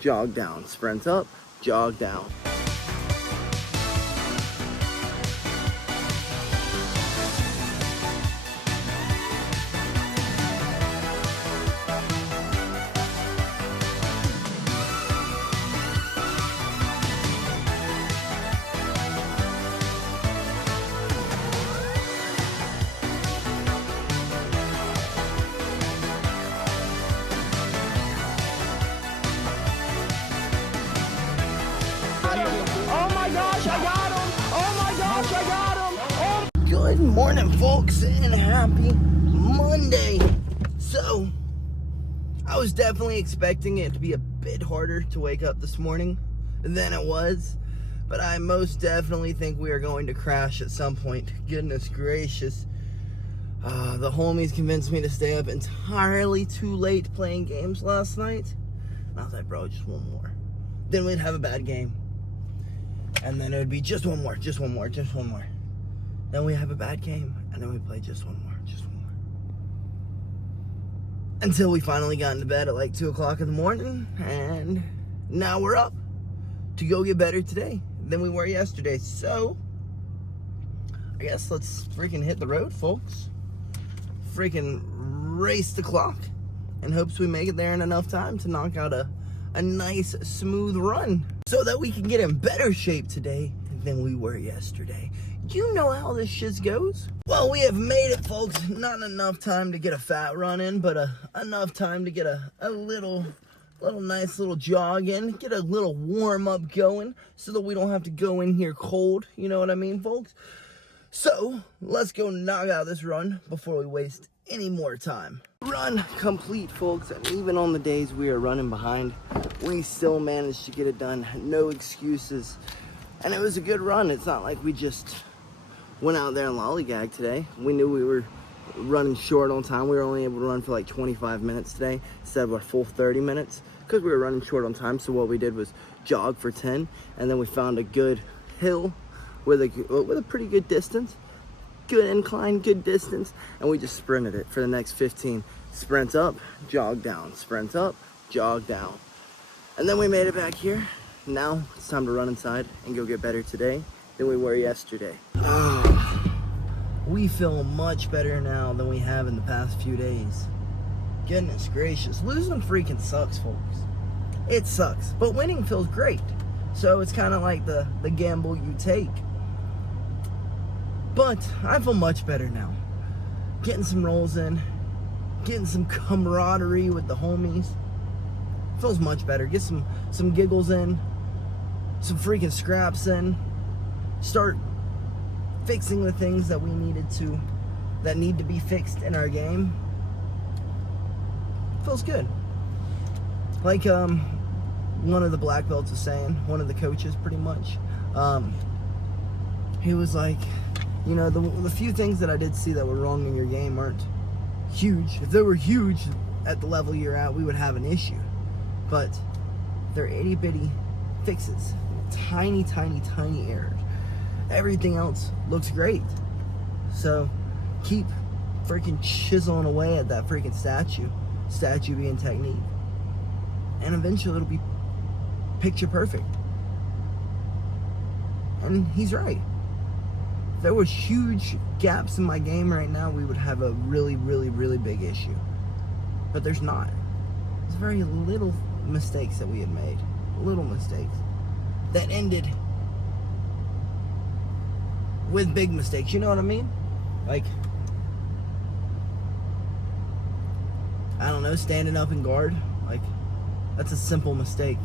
jog down. Sprint up, jog down. Good morning, folks, and happy Monday. So, I was definitely expecting it to be a bit harder to wake up this morning than it was, but I most definitely think we are going to crash at some point. Goodness gracious. The homies convinced me to stay up entirely too late playing games last night. And I was like, bro, just one more. Then we'd have a bad game. And then it would be just one more. Then we have a bad game, and then we play just one more. Until we finally got into bed at like 2 o'clock in the morning, and now we're up to go get better today than we were yesterday. So, I guess let's freaking hit the road, folks. Freaking race the clock, and hopes we make it there in enough time to knock out a nice, smooth run, so that we can get in better shape today than we were yesterday. You know how this shit goes. Well, we have made it, folks. Not enough time to get a fat run in, but enough time to get a little nice little jog in, get a little warm up going, so that we don't have to go in here cold. You know what I mean, folks? So let's go knock out this run before we waste any more time. Run complete, folks, and even on the days we are running behind, we still managed to get it done. No excuses. And it was a good run. It's not like we just went out there and lollygag today. We knew we were running short on time. We were only able to run for like 25 minutes today instead of a full 30 minutes because we were running short on time. So what we did was jog for 10, and then we found a good hill with a pretty good distance, good incline, good distance, and we just sprinted it for the next 15. Sprint up, jog down, sprint up, jog down. And then we made it back here. Now it's time to run inside and go get better today than we were yesterday. We feel much better now than we have in the past few days. Goodness gracious. Losing freaking sucks, folks. It sucks. But winning feels great. So it's kind of like the gamble you take. But I feel much better now. Getting some rolls in. Getting some camaraderie with the homies. Feels much better. Get some giggles in. Some freaking scraps in. Start fixing the things that that need to be fixed in our game. Feels good. Like one of the black belts was saying, one of the coaches pretty much, he was like, you know, the few things that I did see that were wrong in your game aren't huge. If they were huge at the level you're at, we would have an issue. But they're itty bitty fixes. Tiny errors. Everything else looks great. So keep freaking chiseling away at that freaking statue being technique, and eventually it'll be picture perfect. And he's right. If there was huge gaps in my game right now, we would have a really big issue. But there's not. There's very little mistakes that we had made. Little mistakes that ended with big mistakes. You know what I mean? Like, I don't know, standing up in guard. Like, that's a simple mistake.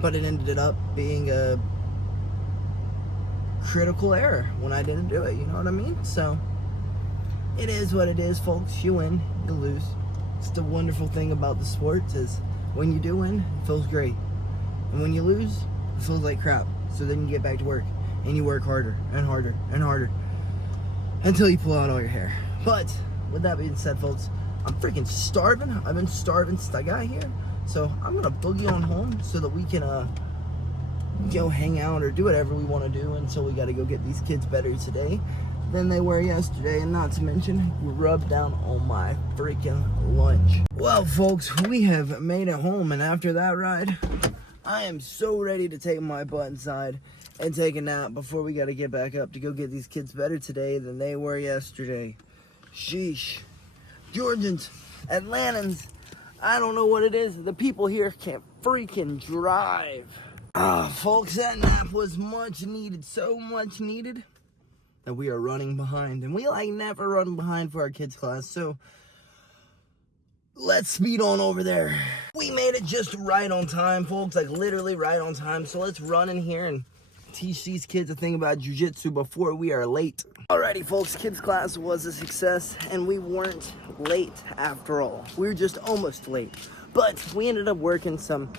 But it ended up being a critical error when I didn't do it. You know what I mean? So, it is what it is, folks. You win, you lose. It's the wonderful thing about the sports is when you do win, it feels great. And when you lose, it feels like crap. So then you get back to work, and you work harder and harder and harder until you pull out all your hair. But with that being said, folks, I'm freaking starving. I've been starving since I got here. So I'm gonna boogie on home so that we can go hang out or do whatever we want to do until we got to go get these kids better today than they were yesterday, and not to mention rub down on my freaking lunch. Well, folks, we have made it home, and after that ride, I am so ready to take my butt inside and take a nap before we got to get back up to go get these kids better today than they were yesterday. Sheesh. Georgians, Atlantans, I don't know what it is. The people here can't freaking drive. Folks, that nap was much needed, so much needed that we are running behind. And we like never run behind for our kids' class, so let's speed on over there. We made it just right on time, folks, like literally right on time. So let's run in here and teach these kids a thing about jiu-jitsu before we are late. Alrighty, folks, kids' class was a success, and we weren't late after all. We were just almost late. But we ended up working some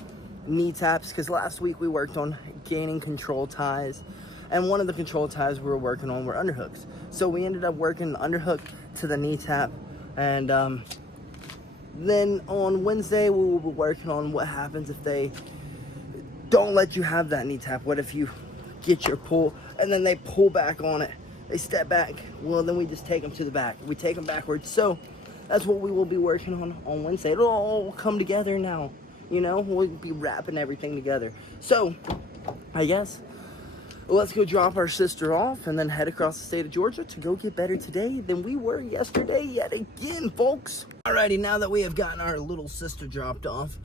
knee taps, because last week we worked on gaining control ties, and one of the control ties we were working on were underhooks. So we ended up working the underhook to the knee tap, and then on Wednesday we will be working on what happens if they don't let you have that knee tap. What if you get your pull and then they pull back on it, they step back? Well, then we just take them to the back, we take them backwards. So that's what we will be working on Wednesday. It'll all come together now, you know, we'll be wrapping everything together. So I guess let's go drop our sister off and then head across the state of Georgia to go get better today than we were yesterday yet again, folks. Alrighty, now that we have gotten our little sister dropped off,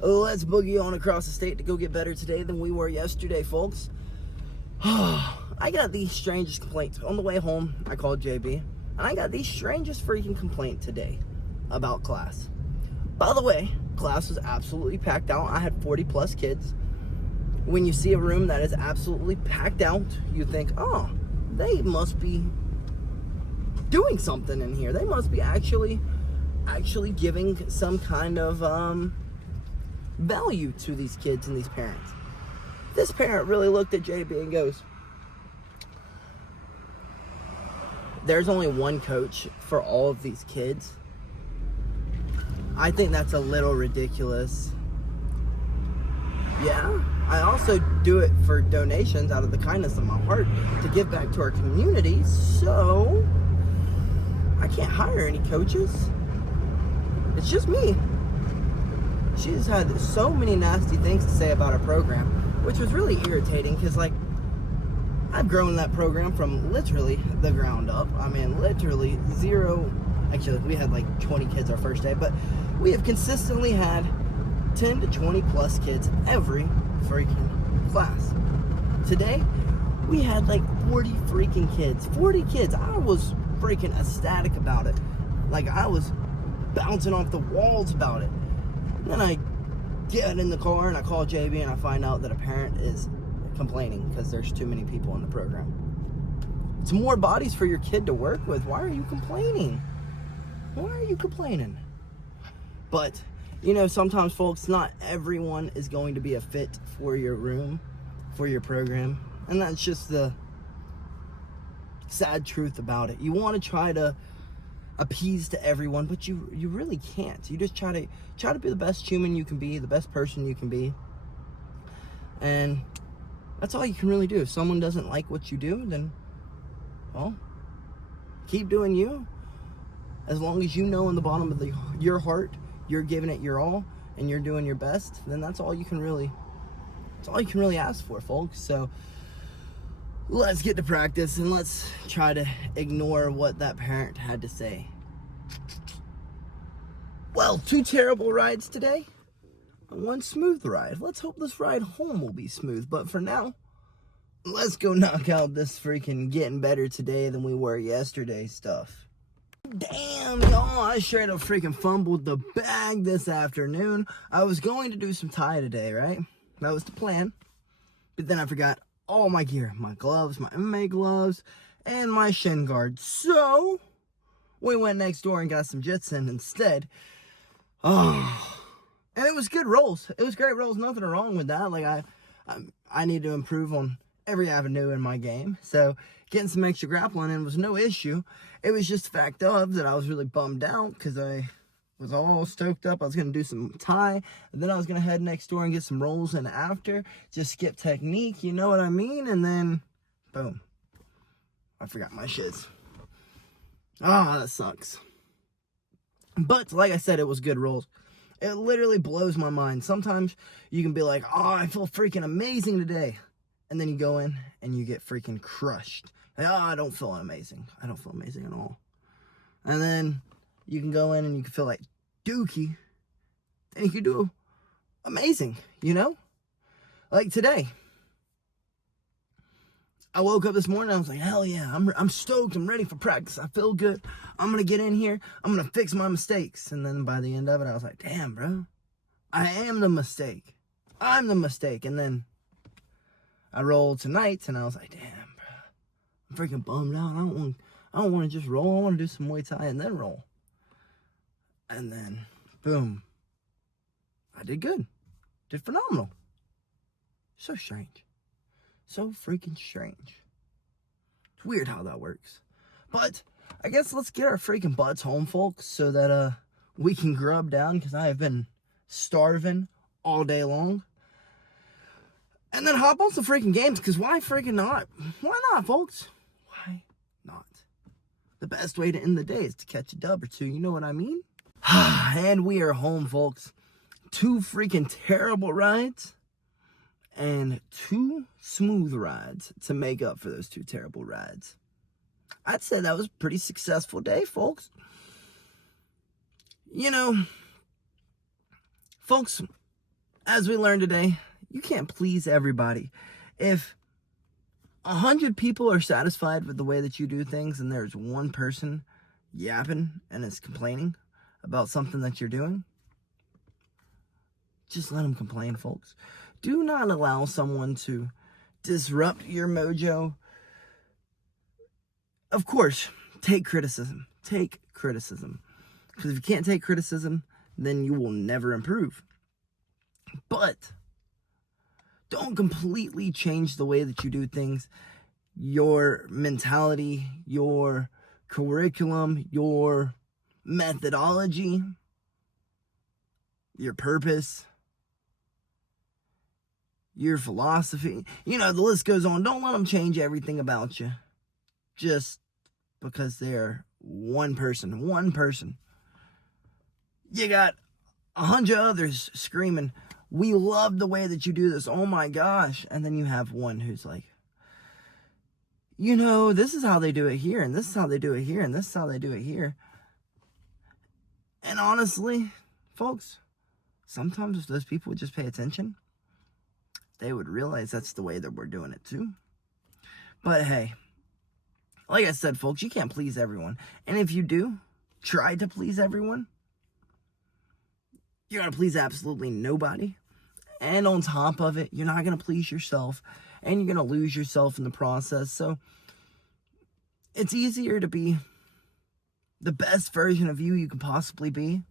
let's boogie on across the state to go get better today than we were yesterday, folks. I got the strangest complaints. On the way home, I called JB, and I got the strangest freaking complaint today about class. By the way, class was absolutely packed out. I had 40 plus kids. When you see a room that is absolutely packed out, you think, oh, they must be doing something in here. They must be actually giving some kind of value to these kids and these parents. This parent really looked at JB and goes, there's only one coach for all of these kids. I think that's a little ridiculous. Yeah, I also do it for donations out of the kindness of my heart to give back to our community, so I can't hire any coaches. It's just me. She's had so many nasty things to say about our program, which was really irritating, because like, I've grown that program from literally the ground up. I mean, literally zero. Actually, we had like 20 kids our first day, but we have consistently had 10 to 20 plus kids every freaking class. Today, we had like 40 freaking kids. 40 kids. I was freaking ecstatic about it. Like, I was bouncing off the walls about it. Then I get in the car and I call JB and I find out that a parent is complaining because there's too many people in the program. It's more bodies for your kid to work with. Why are you complaining? Why are you complaining? But, you know, sometimes, folks, not everyone is going to be a fit for your room, for your program. And that's just the sad truth about it. You want to try to appease to everyone, but you really can't. You just try to be the best human you can be, the best person you can be. And that's all you can really do. If someone doesn't like what you do, then, well, keep doing you. As long as you know in the bottom of your heart you're giving it your all and you're doing your best, then that's all you can really ask for, folks. So let's get to practice and let's try to ignore what that parent had to say. Well, 2 terrible rides today, 1 smooth ride. Let's hope this ride home will be smooth. But for now, let's go knock out this freaking getting better today than we were yesterday stuff. Damn, y'all, I straight up freaking fumbled the bag this afternoon. I was going to do some Thai today, right? That was the plan. But then I forgot all my gear, my gloves, my MMA gloves, and my shin guard. So we went next door and got some jitsin instead. Oh, and it was good rolls. It was great rolls. Nothing wrong with that. Like, I need to improve on every avenue in my game. So getting some extra grappling in was no issue. It was just the fact of that I was really bummed out because I was all stoked up. I was going to do some Thai, and then I was going to head next door and get some rolls in after. Just skip technique, you know what I mean? And then, boom, I forgot my shits. Ah, that sucks. But like I said, it was good rolls. It literally blows my mind. Sometimes you can be like, oh, I feel freaking amazing today. And then you go in and you get freaking crushed. Like, oh, I don't feel amazing. I don't feel amazing at all. And then you can go in and you can feel like dookie. And you can do amazing, you know? Like today. I woke up this morning, I was like, hell yeah, I'm stoked, I'm ready for practice, I feel good, I'm gonna get in here, I'm gonna fix my mistakes. And then by the end of it, I was like, damn, bro, I am the mistake. I'm the mistake. And then I rolled tonight, and I was like, damn, bro, I'm freaking bummed out. I don't want to just roll, I want to do some Muay Thai and then roll. And then, boom, I did good, did phenomenal. So strange. So freaking strange. It's weird how that works. But I guess let's get our freaking butts home, folks, so that we can grub down, because I have been starving all day long. And then hop on some freaking games, because why freaking not? Why not, folks? Why not? The best way to end the day is to catch a dub or two, you know what I mean? And we are home, folks. 2 freaking terrible rides and 2 smooth rides to make up for those 2 terrible rides. I'd say that was a pretty successful day, folks. You know, folks, as we learned today, you can't please everybody. If 100 people are satisfied with the way that you do things and there's one person yapping and is complaining about something that you're doing, just let them complain, folks. Do not allow someone to disrupt your mojo. Of course, take criticism. Take criticism. Because if you can't take criticism, then you will never improve. But don't completely change the way that you do things, your mentality, your curriculum, your methodology, your purpose, your philosophy. You know, the list goes on. Don't let them change everything about you just because they're one person. One person. You got 100 others screaming, we love the way that you do this, oh my gosh. And then you have one who's like, you know, this is how they do it here, and this is how they do it here, and this is how they do it here. And honestly, folks, sometimes if those people would just pay attention, they would realize that's the way that we're doing it too. But hey, like I said, folks, you can't please everyone. And if you do try to please everyone, you're going to please absolutely nobody. And on top of it, you're not going to please yourself. And you're going to lose yourself in the process. So it's easier to be the best version of you you can possibly be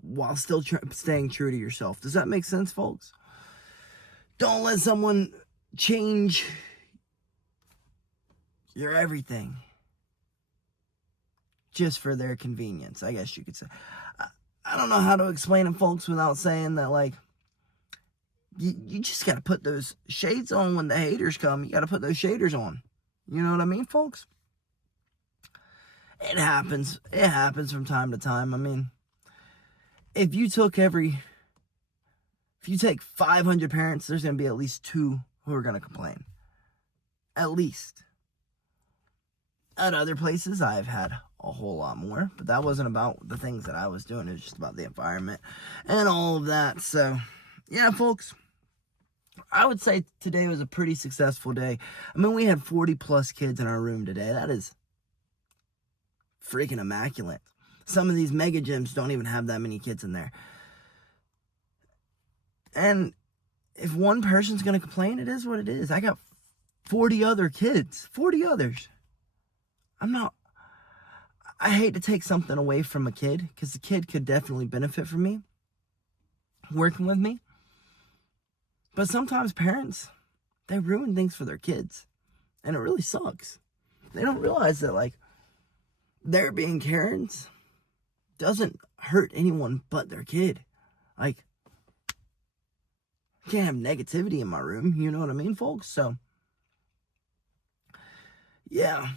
while still staying true to yourself. Does that make sense, folks? Don't let someone change your everything just for their convenience, I guess you could say. I don't know how to explain it, folks, without saying that, like, you just got to put those shades on when the haters come. You got to put those shaders on. You know what I mean, folks? It happens. It happens from time to time. I mean, if you take 500 parents, there's going to be at least 2 who are going to complain. At least. At other places, I've had a whole lot more, but that wasn't about the things that I was doing. It was just about the environment and all of that. So, yeah, folks, I would say today was a pretty successful day. I mean, we had 40 plus kids in our room today. That is freaking immaculate. Some of these mega gyms don't even have that many kids in there. And if one person's going to complain, it is what it is. I got 40 other kids. 40 others. I hate to take something away from a kid, because the kid could definitely benefit from me working with me. But sometimes parents, they ruin things for their kids. And it really sucks. They don't realize that, like, their being Karens doesn't hurt anyone but their kid. Like, I can't have negativity in my room, you know what I mean, folks? So, yeah.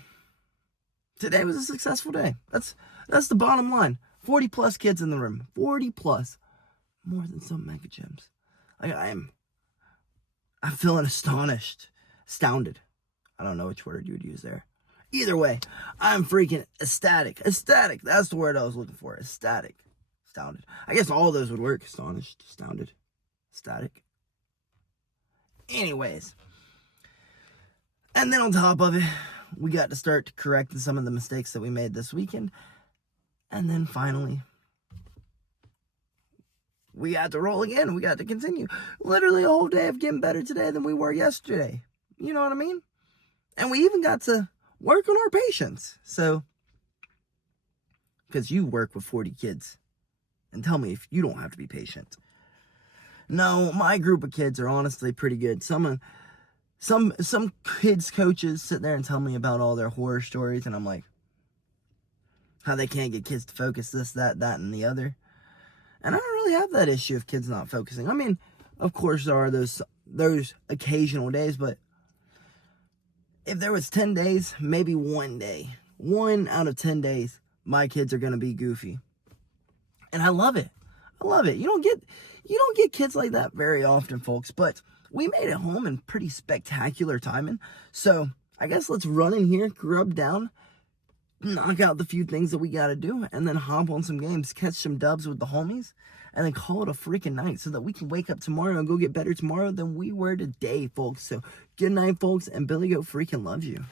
today was a successful day. That's the bottom line. 40 plus kids in the room. 40 plus. More than some mega gyms. I'm feeling astonished. Astounded. I don't know which word you would use there. Either way, I'm freaking ecstatic. Ecstatic. That's the word I was looking for. Ecstatic. Astounded. I guess all those would work. Astonished. Astounded. Ecstatic. Anyways. And then on top of it, we got to start correcting some of the mistakes that we made this weekend. And then finally, we got to roll again. We got to continue. Literally a whole day of getting better today than we were yesterday. You know what I mean? And we even got to work on our patience. So, because you work with 40 kids. And tell me if you don't have to be patient. No, my group of kids are honestly pretty good. Some kids' coaches sit there and tell me about all their horror stories. And I'm like, how they can't get kids to focus, this, that, and the other. And I don't really have that issue of kids not focusing. I mean, of course there are those occasional days, but if there was 10 days, maybe one day, 1 out of 10 days, my kids are going to be goofy. And I love it. I love it. You don't get kids like that very often, folks, but we made it home in pretty spectacular timing. So I guess let's run in here, grub down, knock out the few things that we got to do, and then hop on some games, catch some dubs with the homies, and then call it a freaking night so that we can wake up tomorrow and go get better tomorrow than we were today, folks. So good night, folks, and BillyGoat freaking loves you.